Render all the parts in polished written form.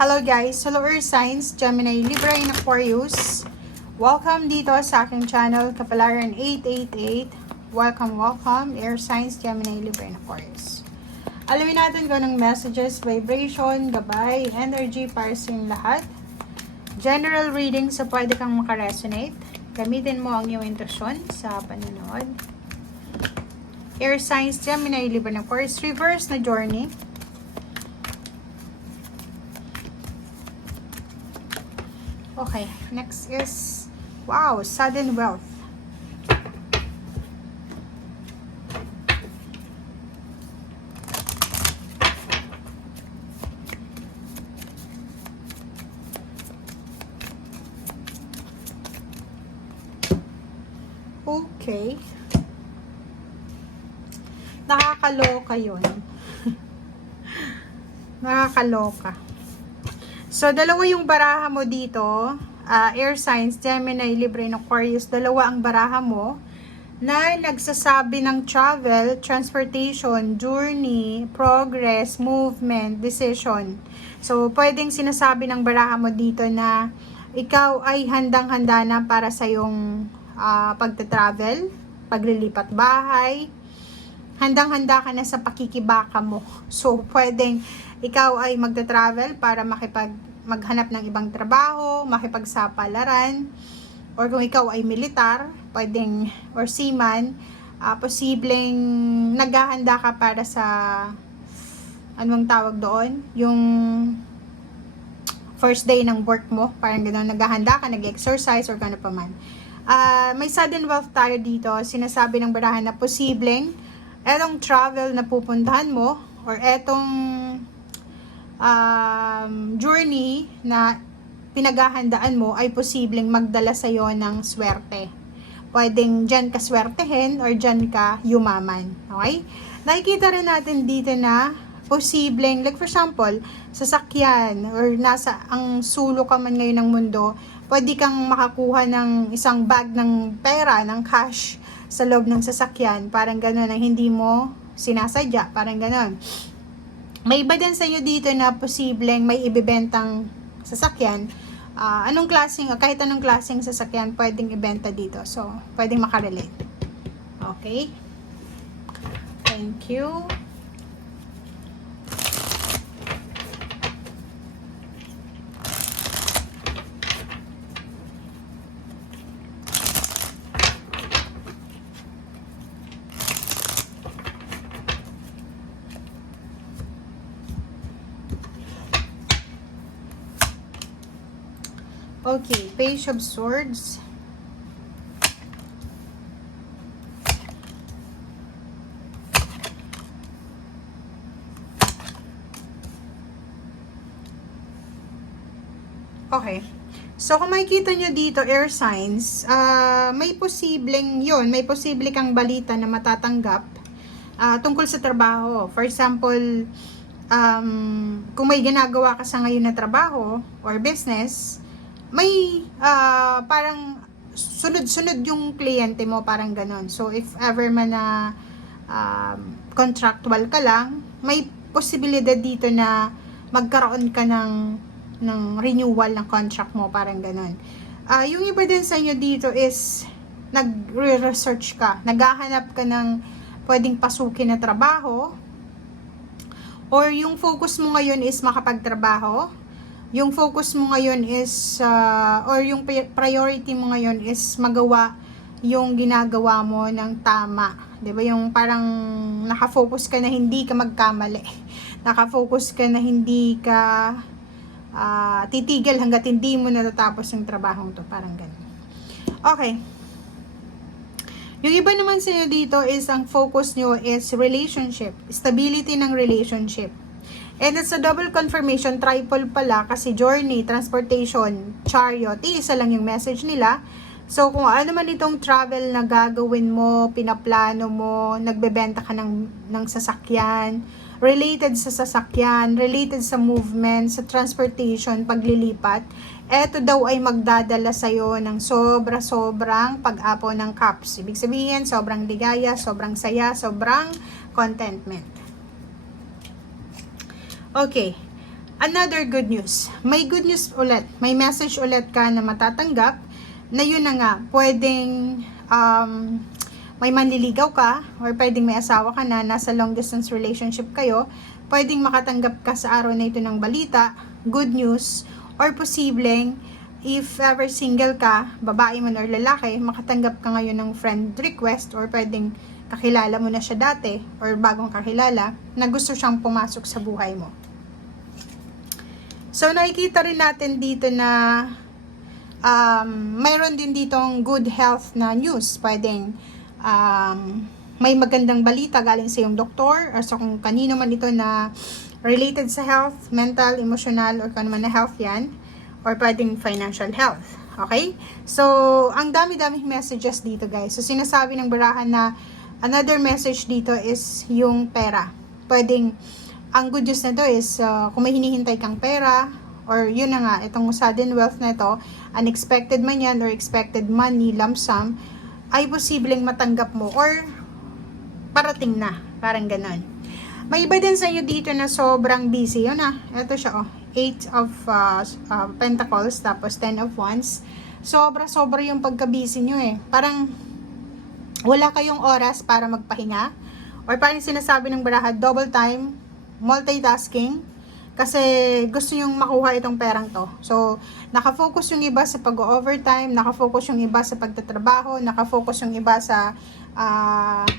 Hello guys, hello Earth Signs, Gemini, Libra, and Aquarius. Welcome dito sa aking channel, Kapalaran 888. Welcome, Air Signs, Gemini, Libra, and Aquarius. Alamin natin kung anong messages, vibration, gabay, energy para sa inyong lahat. General reading sa pwede kang makaresonate. Gamitin mo ang iyong intuition sa panonood. Air Signs, Gemini, Libra, and Aquarius. Reverse na journey. Okay, next is, wow, sudden wealth. Okay. Nakakaloka yun. Nakakaloka. So, dalawa yung baraha mo dito. Air Signs, Gemini, Libra, and Aquarius. Dalawa ang baraha mo na nagsasabi ng travel, transportation, journey, progress, movement, decision. So, pwedeng sinasabi ng baraha mo dito na ikaw ay handang-handa na para sa yung pagta-travel, paglilipat bahay. Handang-handa ka na sa pakikibaka mo. So, pwedeng ikaw ay magta-travel para maghanap ng ibang trabaho, makipagsapalaran, or kung ikaw ay militar, pwedeng, or seaman, posibleng naghahanda ka para sa, anong tawag doon? Yung first day ng work mo, parang gano'n, naghahanda ka, nag-exercise, or gano'n pa man. May sudden wealth tayo dito, sinasabi ng barahan na posibleng etong travel na pupuntahan mo, or etong journey na pinaghahandaan mo ay posibleng magdala sa'yo ng swerte. Pwedeng dyan ka swertehin or dyan ka yumaman. Okay? Nakikita rin natin dito na posibleng, like for example, sasakyan or nasa ang sulok ka man ngayon ng mundo, pwede kang makakuha ng isang bag ng pera, ng cash sa loob ng sasakyan. Parang gano'n ang hindi mo sinasadya. Parang gano'n. May iba din sa inyo dito na posibleng may ibibentang sasakyan. Kahit anong klaseng sasakyan pwedeng ibenta dito. So, pwedeng makarelate. Okay? Thank you. Okay, Page of Swords. Okay. So, kung makikita nyo dito, Air Signs, may posibleng may posible kang balita na matatanggap tungkol sa trabaho. For example, kung may ginagawa ka sa ngayon na trabaho or business, may parang sunod-sunod yung kliyente mo, parang ganon. So, if ever man na contractual ka lang, may posibilidad dito na magkaroon ka ng renewal ng contract mo, parang ganon. Yung iba din sa inyo dito is nagre-research ka, naghahanap ka ng pwedeng pasukin na trabaho, or yung focus mo ngayon is makapagtrabaho. Yung focus mo ngayon is, or yung priority mo ngayon is magawa yung ginagawa mo ng tama. Diba? Yung parang nakafocus ka na hindi ka magkamali. Nakafocus ka na hindi ka titigil hanggat hindi mo natatapos yung trabahong to. Parang ganun. Okay. Yung iba naman sa inyo dito is, ang focus nyo is relationship. Stability ng relationship. And it's a double confirmation, triple pala, kasi journey, transportation, chariot, isa lang yung message nila. So, kung ano man itong travel na gagawin mo, pinaplano mo, nagbebenta ka ng sasakyan, related sa sasakyan, related sa movement, sa transportation, paglilipat, eto daw ay magdadala sa'yo ng sobra-sobrang pag-apo ng cups. Ibig sabihin, sobrang ligaya, sobrang saya, sobrang contentment. Okay. another good news. May good news ulit. May message ulit ka na matatanggap na yun na nga, pwedeng may manliligaw ka or pwedeng may asawa ka na, nasa long distance relationship kayo, pwedeng makatanggap ka sa araw na ito ng balita, good news, or posibleng if ever single ka, babae man or lalaki, makatanggap ka ngayon ng friend request or pwedeng kakilala mo na siya dati or bagong kakilala na gusto siyang pumasok sa buhay mo. So, nakikita rin natin dito na mayroon din ditong good health na news. Pwedeng may magandang balita galing sa iyong doktor or sa kung kanino man ito na related sa health, mental, emotional, or kung ano man na health yan. Or pwedeng financial health. Okay? So, ang dami-daming messages dito, guys. So, sinasabi ng barahan na another message dito is yung pera. Pwedeng, ang good news na to is, kung may hinihintay kang pera, or yun na nga, itong sudden wealth na to, unexpected man yan, or expected money, lump sum, ay posibleng matanggap mo, or parating na, parang ganon. May iba din sa inyo dito na sobrang busy. Yun na, ito siya, 8 of Pentacles, tapos 10 of Wands. Sobra-sobra yung pagka-busy nyo eh. Parang, wala kayong oras para magpahinga, or parang sinasabi ng baraha, double time, multitasking, kasi gusto yung makuha itong perang to. So, nakafocus yung iba sa pag-overtime, nakafocus yung iba sa pagtatrabaho, nakafocus yung iba sa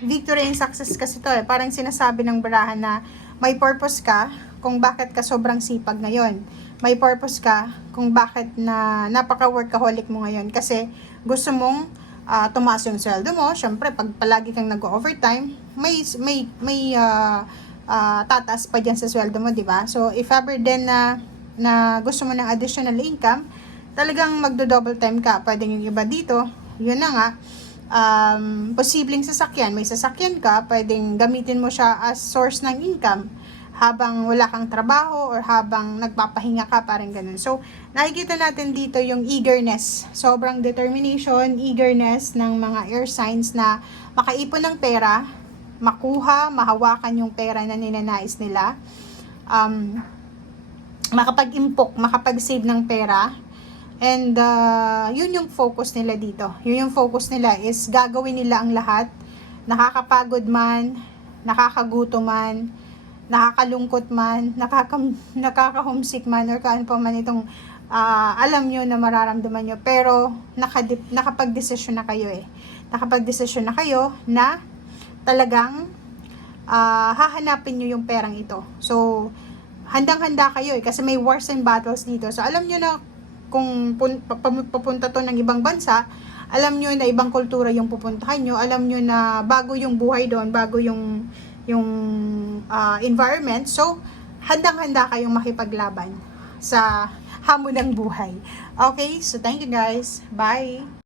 victory and success kasi to eh. Parang sinasabi ng baraha na may purpose ka kung bakit ka sobrang sipag ngayon. May purpose ka kung bakit na napaka-workaholic mo ngayon, kasi gusto mong tumaas yung sweldo mo. Syempre, pag palagi kang nag-overtime, may tataas pa dyan sa sweldo mo, di ba? So, if ever din na gusto mo ng additional income, talagang magdo-double time ka. Pwedeng yung iba dito, yun na nga, posibleng sasakyan. May sasakyan ka, pwedeng gamitin mo siya as source ng income habang wala kang trabaho or habang nagpapahinga ka, parang ganun. So, nakikita natin dito yung eagerness. Sobrang determination, eagerness ng mga air signs na makaipon ng pera, makuha, mahawakan yung pera na ninanais nila, makapag-impok, makapag-save ng pera, and yun yung focus nila dito. Yun yung focus nila is gagawin nila ang lahat, nakakapagod man, nakakagutom man, nakakalungkot man, nakaka-homesick man, or kaan pa man itong alam nyo na mararamdaman nyo, pero nakapag-desisyon na kayo eh. Nakapag-desisyon na kayo na talagang hahanapin nyo yung perang ito. So, handang-handa kayo eh, kasi may wars and battles dito. So, alam nyo na kung papunta to ng ibang bansa, alam nyo na ibang kultura yung pupuntahan nyo, alam nyo na bago yung buhay doon, bago yung environment. So, handang-handa kayong makipaglaban sa hamon ng buhay. Okay? So, thank you guys. Bye!